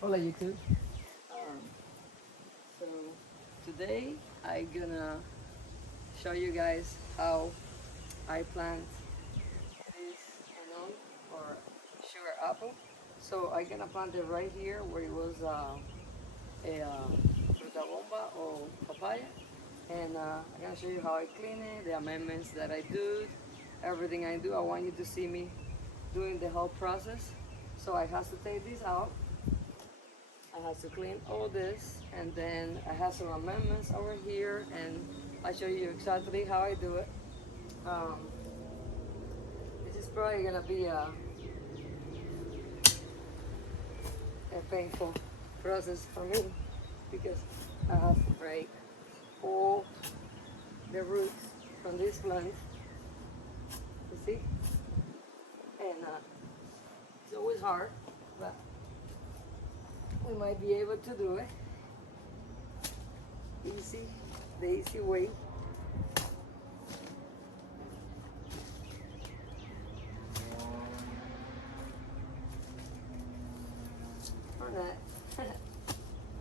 Hola YouTube. Um, so today I'm gonna show you guys how I plant this Anon or sugar apple. So I'm gonna plant it right here where it was a fruta bomba or papaya. And I'm gonna show you how I clean it, the amendments that I do, everything I do. I want you to see me doing the whole process. So I have to take this out. I have to clean all this, and then I have some amendments over here, and I'll show you exactly how I do it. Um, this is probably gonna be a painful process for me because I have to break all the roots from this plant. You see, and it's always hard, but we might be able to do it. Easy, the easy way. Or not.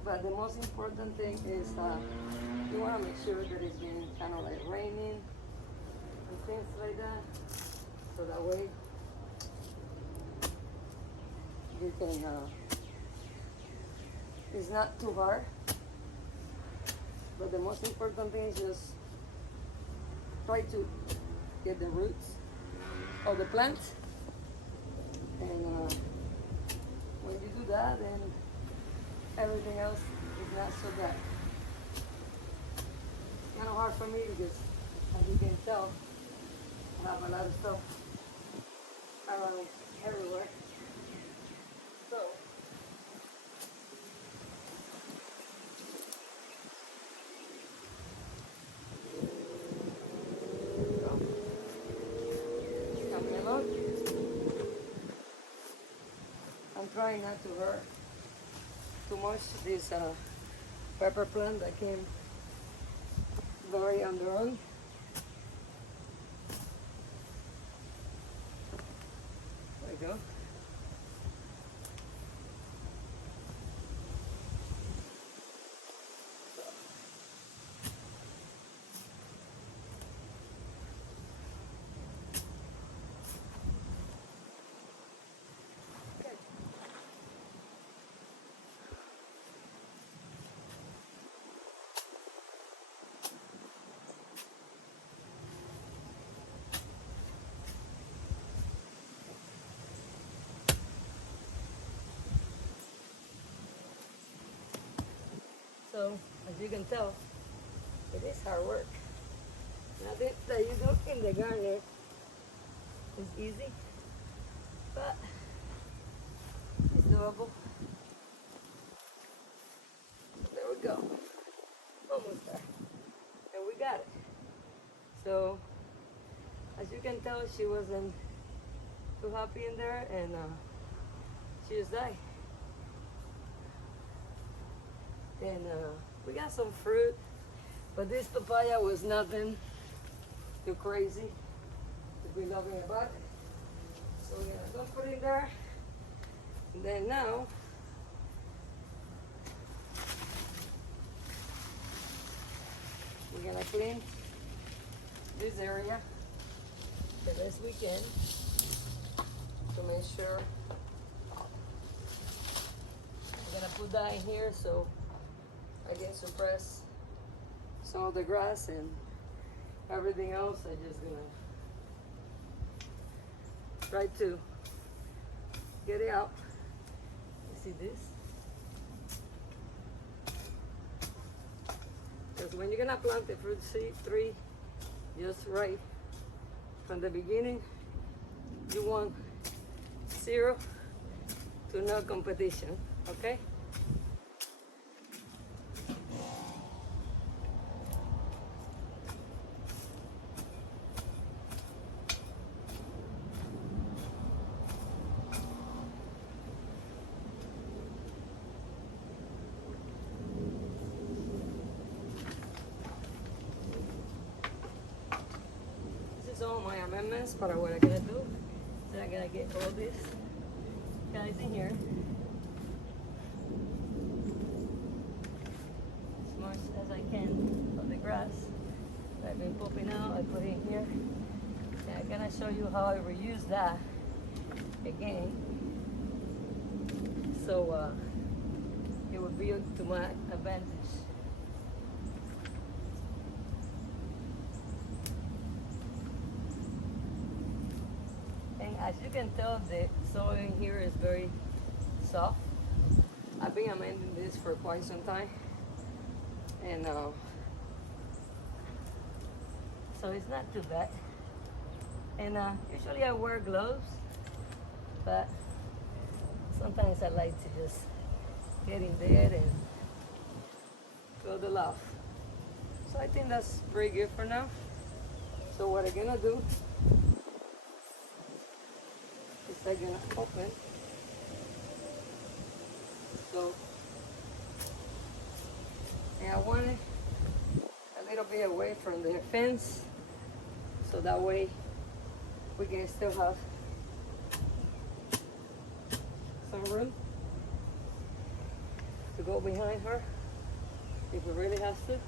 But the most important thing is you want to make sure that it's been kind of like raining and things like that, so that way you can, it's not too hard. But the most important thing is just try to get the roots of the plant, and when you do that, then everything else is not so bad. It's kind of hard for me because, as you can tell, I have a lot of stuff around everywhere. So, coming along. I'm trying not to hurt too much this pepper plant that came very underground. There you go. So, as you can tell, it is hard work. Nothing that you do in the garden is easy, but it's doable. There we go. Almost there. And we got it. So, as you can tell, she wasn't too happy in there, and she just died. And we got some fruit, but this papaya was nothing too crazy to be loving about it. So we're gonna go put it in there, and then now we're gonna clean this area the best we can to make sure. We're gonna put that in here so I can suppress some of the grass, and everything else I just gonna try to get it out. You see this? Because when you're gonna plant the fruit seed tree, just right from the beginning, you want 0 to no competition, okay? All my amendments para what I'm gonna do. Then I'm gonna get all this guys in here. as I can of the grass that I've been popping out. I put it in here. And I'm gonna show you how I reuse that again. So it would be to my advantage. And as you can tell, the soil in here is very soft. I've been amending this for quite some time, and so it's not too bad. And usually I wear gloves, but sometimes I like to just get in there and feel the love. So I think that's pretty good for now. So what I'm gonna do is I'm gonna open. So, and I want it a little bit away from the fence, so that way we can still have some room to go behind her if it really has to.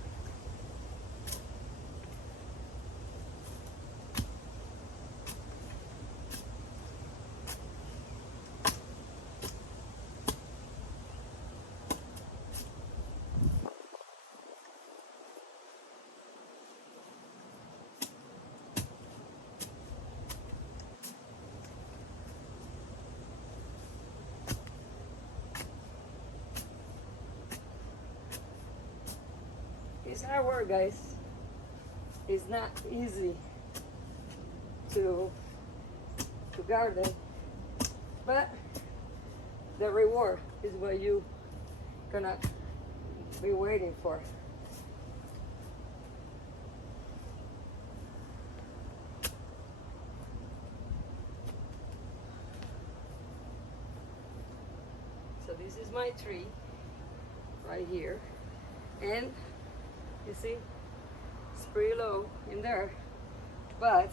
It's hard work, guys. It's not easy to garden, but the reward is what you gonna be waiting for. So this is my tree right here, and you see, it's pretty low in there, but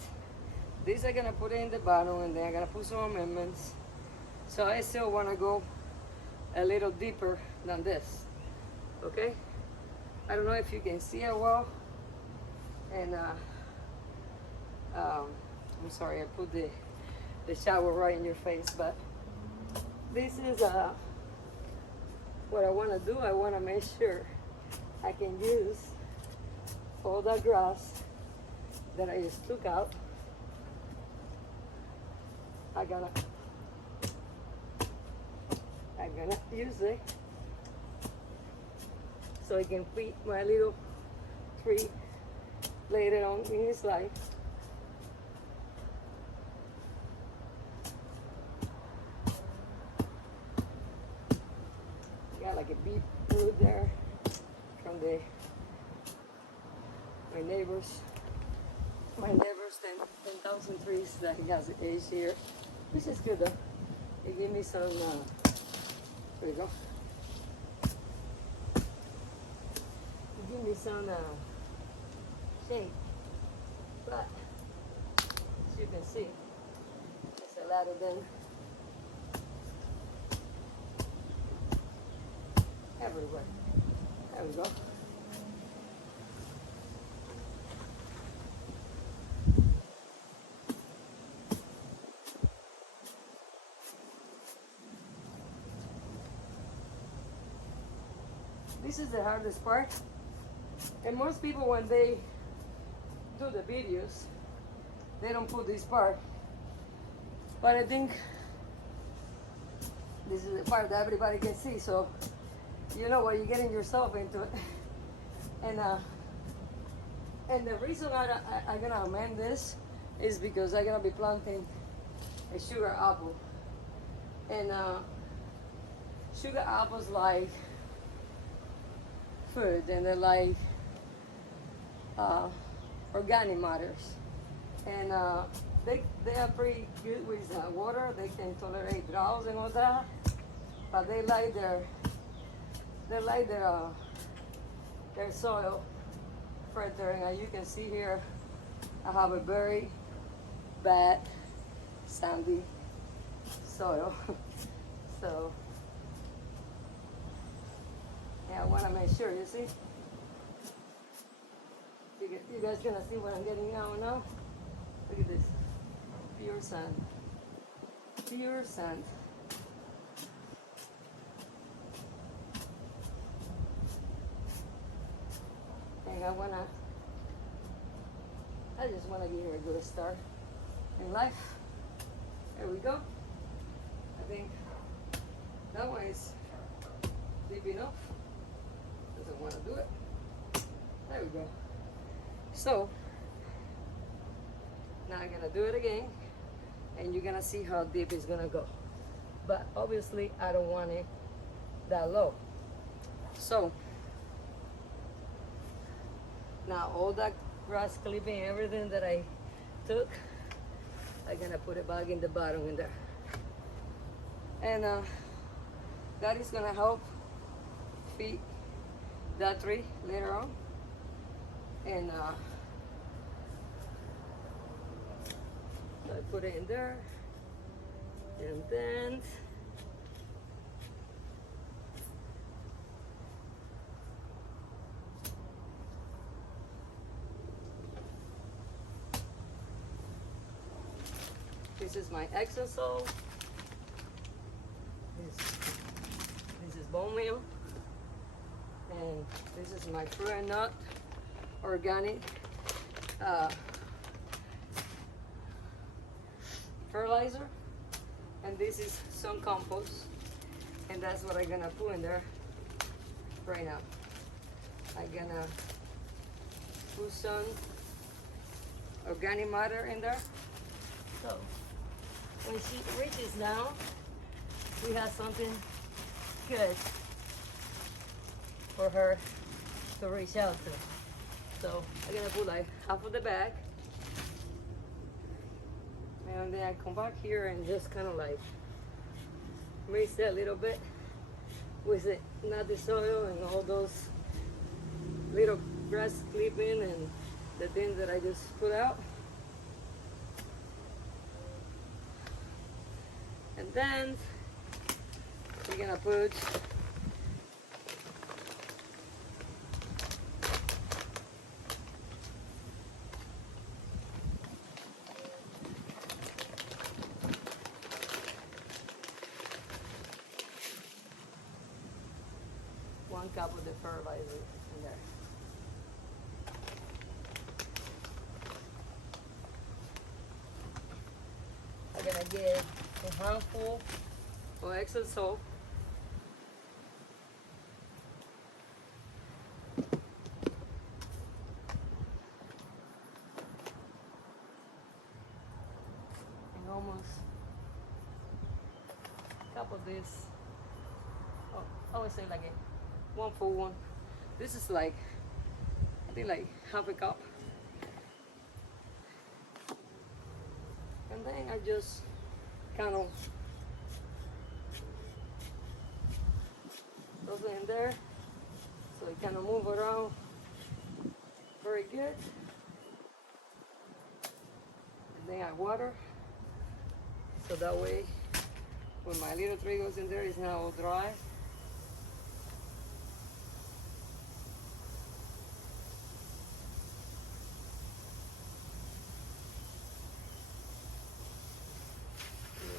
these I'm gonna put it in the bottom, and then I'm gonna put some amendments. So I still wanna go a little deeper than this, okay? I don't know if you can see it well, and I'm sorry, I put the shower right in your face, but this is what I wanna do. I wanna make sure I can use all that grass that I just took out. I'm gonna use it so I can feed my little tree later on in his life. Got like a beet root there from my neighbors. My neighbors 10,000 trees that he has age here. This is good though. It gave me some, there you go. It gave me some shade. But, as you can see, there's a lot of them everywhere. There we go. This is the hardest part, and most people when they do the videos, they don't put this part, but I think this is the part that everybody can see, so you know what you're getting yourself into it. And the reason I'm gonna amend this is because I'm gonna be planting a sugar apple, and sugar apples like food, and they're like organic matters, and they are pretty good with water. They can tolerate droughts and all that, but they like their soil further. And as you can see here, I have a very bad sandy soil. So yeah, I want to make sure, you see, You guys gonna see what I'm getting out now? Look at this. Pure sand. Pure sand. And I just wanna give her a good start in life. There we go. I think that one is deep enough. Doesn't want to do it. There we go. So now I'm gonna do it again, and you're gonna see how deep it's gonna go. But obviously I don't want it that low. So now all that grass clipping, everything that I took, I'm gonna put it back in the bottom in there. And that is gonna help feed that tree later on. And so I put it in there, and then this is my Epsom salt. This is bone meal, and this is my fruit and nut organic fertilizer, and this is some compost, and that's what I'm gonna put in there right now. I'm gonna put some organic matter in there, so when she reaches down, we have something good for her to reach out to. So I'm gonna put like half of the bag, and then I come back here and just kind of like mix it a little bit with the nutty soil and all those little grass clipping and the things that I just put out. And then we're gonna put one cup of the fertilizer in there. I'm gonna get a handful of Epsom salt. And almost a cup of this. Oh, I would say like a 1 for 1. This is like, I think like half a cup. And then I just kind of throw it in there, so it kind of move around very good. And then I water, so that way when my little tree goes in there, it's not all dry.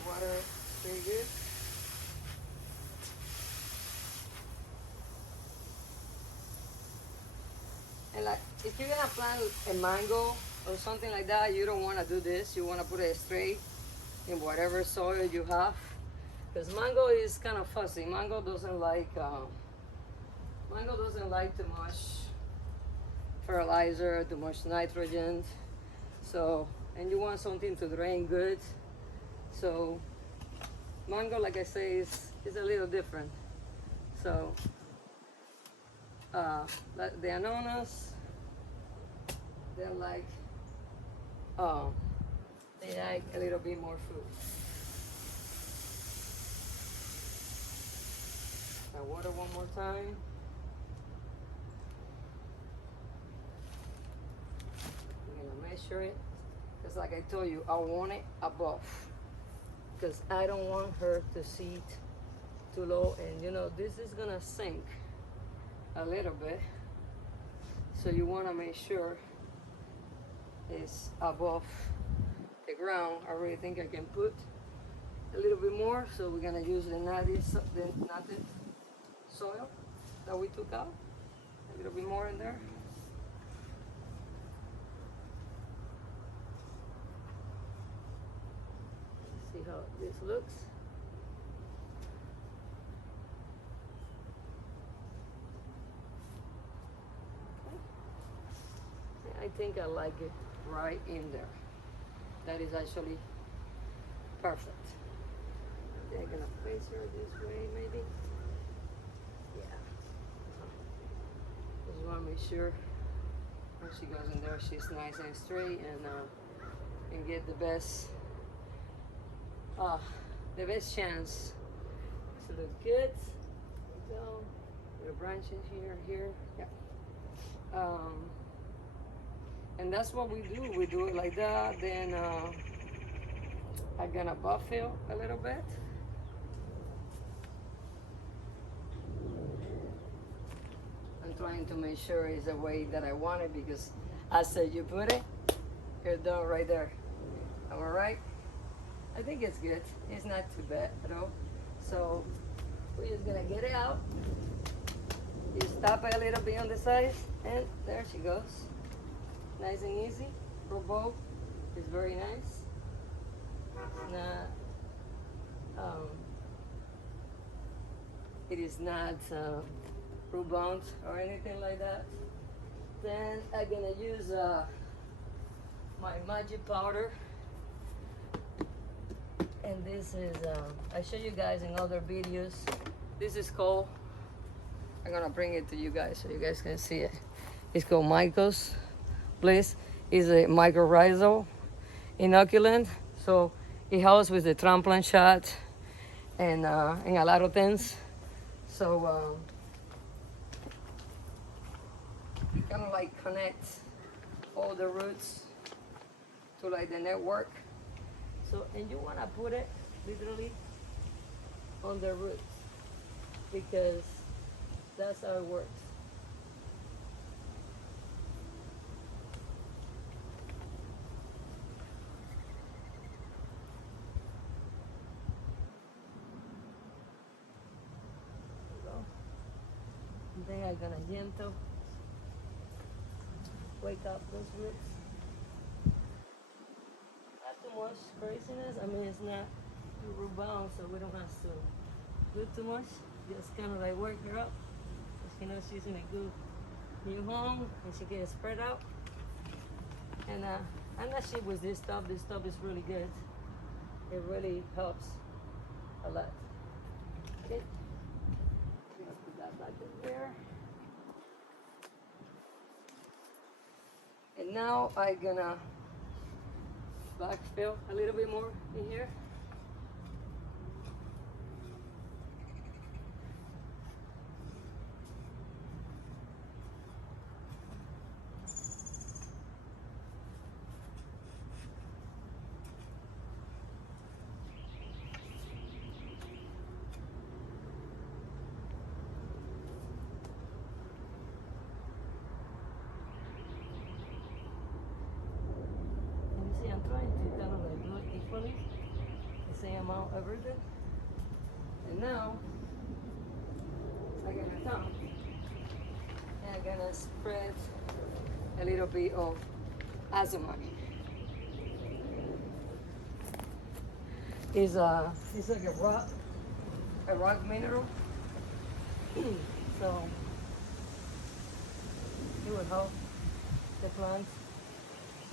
Water very good. And like if you're gonna plant a mango or something like that, you don't want to do this. You want to put it straight in whatever soil you have, because mango is kind of fussy. Mango doesn't like too much fertilizer, too much nitrogen. So, and you want something to drain good. So mango, like I say, is a little different. So the Anonas, they're like they like a little bit more fruit. I water one more time. I'm gonna measure it, because like I told you, I want it above, because I don't want her to seed too low, and you know this is gonna sink a little bit, so you want to make sure is above the ground. I really think I can put a little bit more, so we're gonna use the natty soil that we took out. A little bit more in there. See how this looks. Okay. I think I like it right in there. That is actually perfect. They're gonna face her this way, maybe. Yeah. Just want to make sure when she goes in there, she's nice and straight and get the best chance to look good. So, little branches here, yeah. And that's what we do. We do it like that. Then I'm gonna buff it a little bit. I'm trying to make sure it's the way that I want it, because I said you put it, you're done right there. Am I right? I think it's good. It's not too bad at all. So we're just gonna get it out. You stop it a little bit on the sides, and there she goes. Nice and easy. Pro bow is very nice. It's not. It is not root bound or anything like that. Then I'm gonna use my magic powder. And this is, I show you guys in other videos. This is called, I'm gonna bring it to you guys so you guys can see it. It's called Michael's Bliss. It's a mycorrhizal inoculant. So it helps with the transplant shot and a lot of things. So you kind of like connect all the roots to like the network. So, and you want to put it literally on the roots, because that's how it works. There you go. And then I'm gonna gentle wake up those roots. Too much craziness. I mean, it's not root bound, so we don't have to do too much. Just kind of like work her up. She knows she's in a good new home, and she gets spread out. And I'm not cheap with this stuff. This stuff is really good. It really helps a lot. Okay, I'm gonna put that back in there. And now I'm gonna backfill a little bit more in here. I'm trying to kind of like do it equally, the same amount everything. And now I'm gonna come and I'm gonna spread a little bit of azomite. It's like a rock mineral. So it will help the plants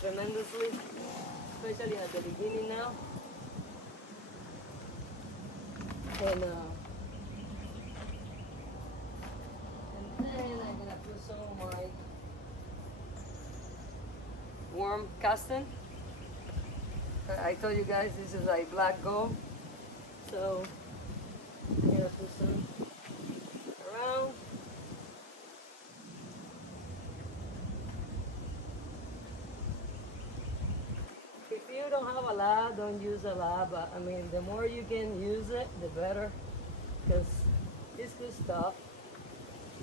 tremendously, especially at the beginning now. And then I'm gonna put some of my warm casting. I told you guys this is like black gold, so I'm gonna put some around. If you don't have a lot, don't use a lot, but I mean, the more you can use it, the better, because it's good stuff.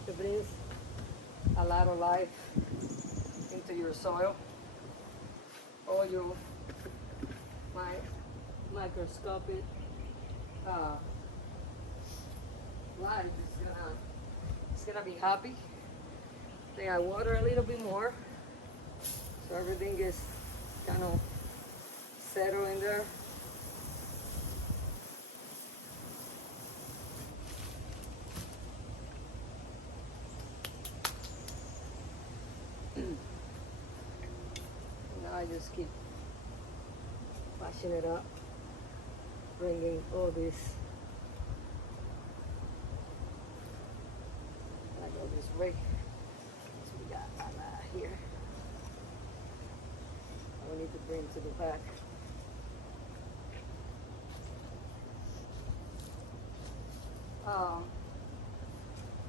It brings a lot of life into your soil. all your my microscopic life is gonna be happy. Then I water a little bit more so everything is kind of settled in there. Now I just keep washing it up, bringing all this, like all this rake. So we got a lot here. I need to bring to the back.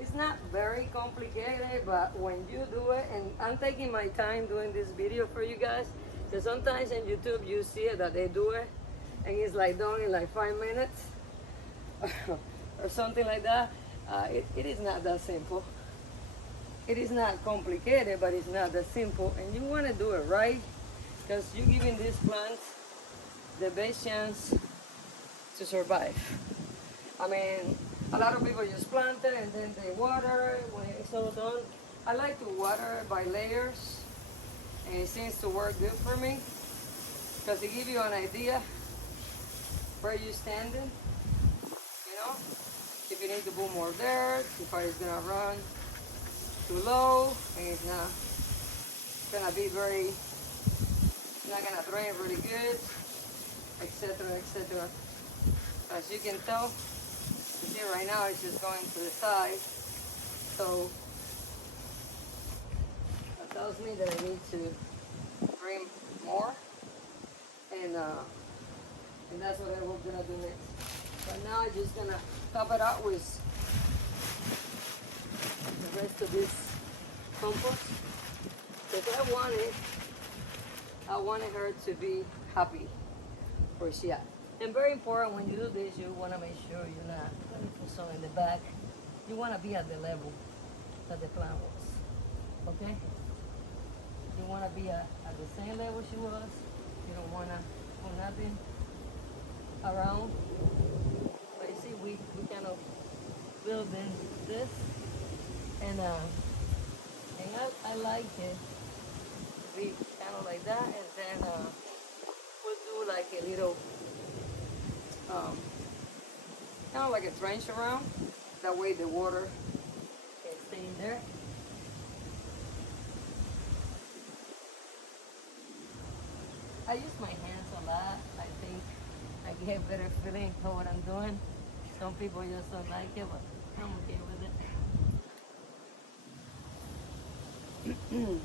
It's not very complicated, but when you do it, and I'm taking my time doing this video for you guys, because sometimes in YouTube you see it that they do it, and it's like done in like 5 minutes, or something like that. It is not that simple. It is not complicated, but it's not that simple, and you want to do it right, because you're giving these plants the best chance to survive. I mean, a lot of people just plant it and then they water it when it's all done. I like to water it by layers, and it seems to work good for me because it gives you an idea where you're standing, you know, if you need to put more dirt, if it's gonna run too low, and it's not gonna be very, it's not gonna drain really good, etc., etc. As you can tell, see right now it's just going to the side, so that tells me that I need to bring more, and that's what I'm gonna do next. But now I'm just gonna top it out with the rest of this compost, because I wanted her to be happy where she at. And very important, when you do this, you want to make sure you're not going to put some in the back. You want to be at the level that the plant was, okay? You want to be at the same level she was. You don't want to put nothing around. But you see, we kind of build in this, and I like it to be kind of like that, and then we'll do like a little kind of like a trench around. That way the water can stay in there. I use my hands a lot. I think I get better feeling for what I'm doing. Some people just don't like it, but I'm okay with it.